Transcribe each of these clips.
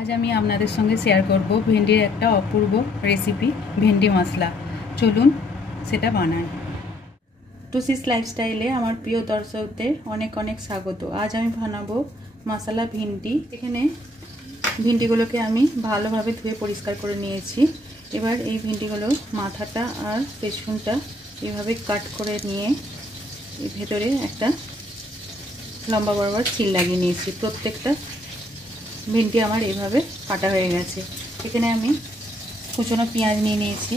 आज আমি আপনাদের সঙ্গে শেয়ার করব ভেন্ডির একটা অপূর্ব রেসিপি ভেন্ডি মশলা। চলুন সেটা বানাই। টুসিস লাইফস্টাইলে আমার প্রিয় দর্শকদের অনেক অনেক স্বাগত। আজ আমি বানাবো মশলা ভিন্ডি। এখানে ভিন্ডিগুলোকে আমি ভালোভাবে ধুয়ে পরিষ্কার করে নিয়েছি। এবার এই ভিন্ডিগুলো মাথাটা আর পেছনটা এভাবে কাট করে নিয়ে এর ভেতরে একটা লম্বা বরাবর চিল লাগিয়ে নিয়েছি। প্রত্যেকটা ভিন্ডি আমার এইভাবে কাটা হয়ে গেছে। এখানে আমি কুচনো পেঁয়াজ নিয়ে নিয়েছি,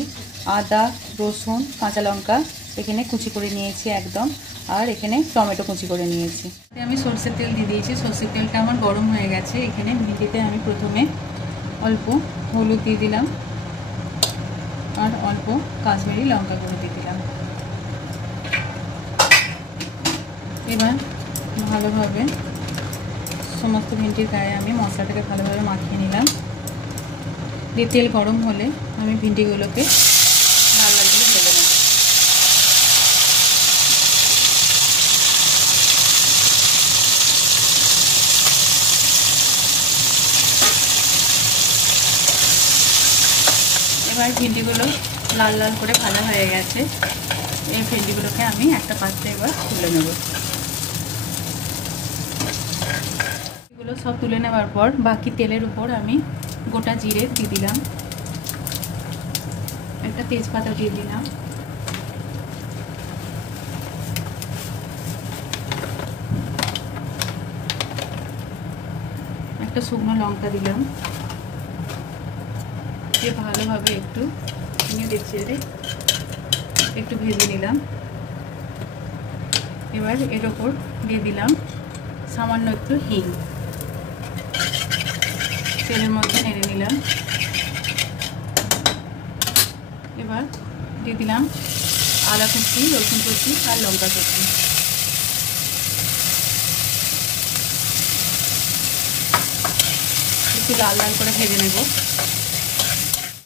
আদা, রসুন, কাঁচা লঙ্কা এখানে কুচি করে নিয়েছি একদম, আর এখানে টমেটো কুচি করে নিয়েছি। আমি সরষের তেল দিয়ে দিয়েছি। সরষের তেলটা আমার গরম হয়ে গেছে। এখানে ভিন্ডিতে আমি প্রথমে অল্প হলুদ দিয়ে দিলাম আর অল্প কাশ্মীরি লঙ্কা গুঁড়ো দিয়ে দিলাম। এবার ভালোভাবে সমস্ত ভিন্ডির গায়ে আমি মশলাটাকে ভালোভাবে মাখিয়ে নিলাম। দিয়ে তেল গরম হলে আমি ভিন্ডিগুলোকে লাল লাল করে ভেজে নেব। এবার ভিন্ডিগুলো লাল লাল করে ভাজা হয়ে গেছে। এই ভিন্ডিগুলোকে আমি একটা পাত্রে এবার তুলে নেব। এগুলো সব তুলে নেওয়ার পর বাকি তেলের উপর আমি গোটা জিরে দিয়ে দিলাম, একটা তেজপাতা দিয়ে দিলাম, একটা শুকনো লঙ্কা দিলাম। দিয়ে ভালোভাবে একটু নেড়ে একটু ভেজে নিলাম। এবার এর ওপর দিয়ে দিলাম সামান্য একটু হিং। তেলের মধ্যে নেড়ে নিলাম। এবার দিয়ে দিলাম আদা কুচি, রসুন কুচি আর লঙ্কা কুচি। একটু লাল লাল করে ভেজে নেব।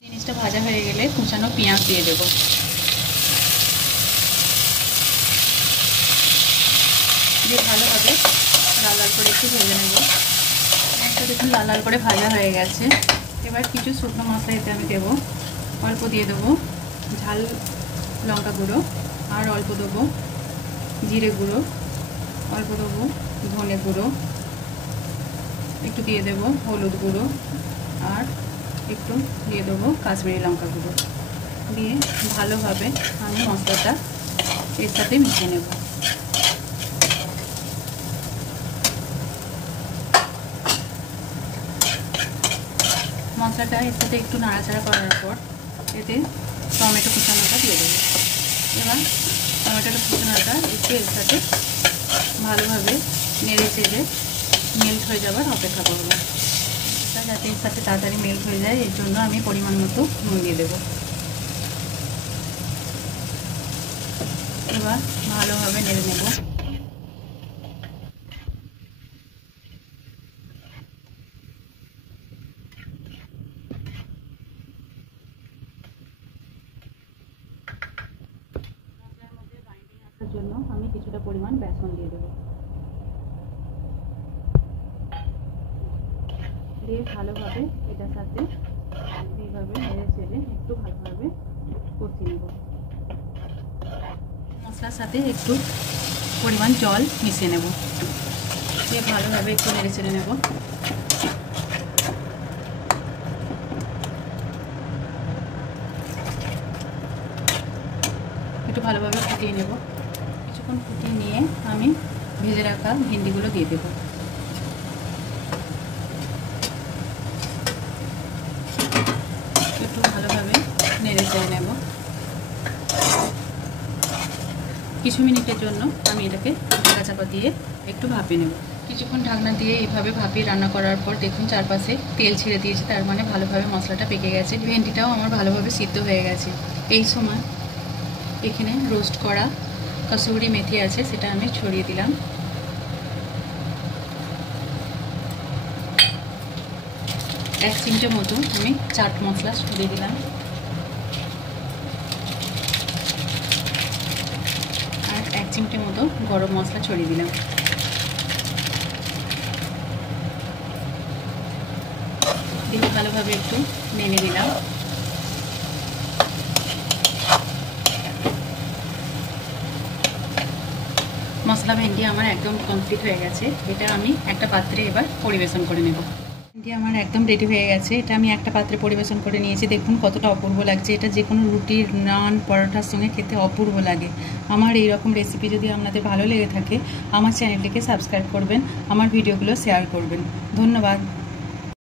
জিনিসটা ভাজা হয়ে গেলে কুচানো পেঁয়াজ দিয়ে দেব। দিয়ে ভালোভাবে লাল লাল করে একটু ভেজে নেব। একটা দেখুন লাল লাল করে ভাজা হয়ে গেছে। এবার কিছু শুকনো মশলা এতে আমি দেবো। অল্প দিয়ে দেবো ঝাল লঙ্কা গুঁড়ো, আর অল্প দেবো জিরে গুঁড়ো, অল্প দেবো ধনে গুঁড়ো, একটু দিয়ে দেবো হলুদ গুঁড়ো, আর একটু দিয়ে দেবো কাশ্মীরি লঙ্কা গুঁড়ো। দিয়ে ভালোভাবে আমি মশলাটা এর সাথে মিশিয়ে নেব। মশলাটা এর সাথে একটু নাড়াচাড়া করার পর এতে টমেটো কুচানোটা দিয়ে দেবো। এবার টমেটোটা কুচানোটা একটু এর সাথে ভালোভাবে নেড়ে চেড়ে মেল্ট হয়ে যাবার অপেক্ষা করবো। যাতে এর সাথে তাড়াতাড়ি মেল্ট হয়ে যায় এর জন্য আমি পরিমাণ মতো নুন দিয়ে দেবো। এবার ভালোভাবে নেড়ে নেব। জন্য আমি কিছুটা পরিমাণ বেসন দিয়ে দেবো। দিয়ে ভালোভাবে এটার সাথে এইভাবে নেড়ে চেড়ে একটু ভালোভাবে কষিয়ে নেব। মশলার সাথে একটু পরিমাণ জল মিশিয়ে নেব। দিয়ে ভালোভাবে একটু নেড়ে চেড়ে নেব। একটু ভালোভাবে ফুটিয়ে নেব। কিছুক্ষণ ফুটিয়ে নিয়ে আমি ভেজে রাখা ভিন্ডিগুলো দিয়ে দেব। একটু ভালোভাবে নেড়ে চেড়ে নেব। কিছু মিনিটের জন্য আমি এটাকে ঢাকা চাপা দিয়ে একটু ভাপিয়ে নেব। কিছুক্ষণ ঢাকনা দিয়ে এইভাবে ভাপিয়ে রান্না করার পর দেখুন চারপাশে তেল ছেড়ে দিয়েছে, তার মানে ভালোভাবে মশলাটা পেকে গেছে। ভেন্ডিটাও আমার ভালোভাবে সিদ্ধ হয়ে গেছে। এই সময় এখানে রোস্ট করা কসুরি মেথি আছে, সেটা আমি ছড়িয়ে দিলাম। এক চিমটে মতো আমি চাট মশলা ছড়িয়ে দিলাম, আর এক চিমটে মতো গরম মশলা ছড়িয়ে দিলাম। দিয়ে ভালোভাবে একটু নেড়ে নিলাম। মশলা ভেন্ডি আমার একদম কমপ্লিট হয়ে গেছে। এটা আমি একটা পাত্রে এবার পরিবেশন করে নেব। ভেন্ডি আমার একদম রেডি হয়ে গেছে। এটা আমি একটা পাত্রে পরিবেশন করে নিয়েছি। দেখুন কতটা অপূর্ব লাগছে। এটা যে কোনো রুটির, নান, পরোটার সঙ্গে খেতে অপূর্ব লাগে। আমার এই রকম রেসিপি যদি আপনাদের ভালো লেগে থাকে আমার চ্যানেলটিকে সাবস্ক্রাইব করবেন, আমার ভিডিওগুলো শেয়ার করবেন। ধন্যবাদ।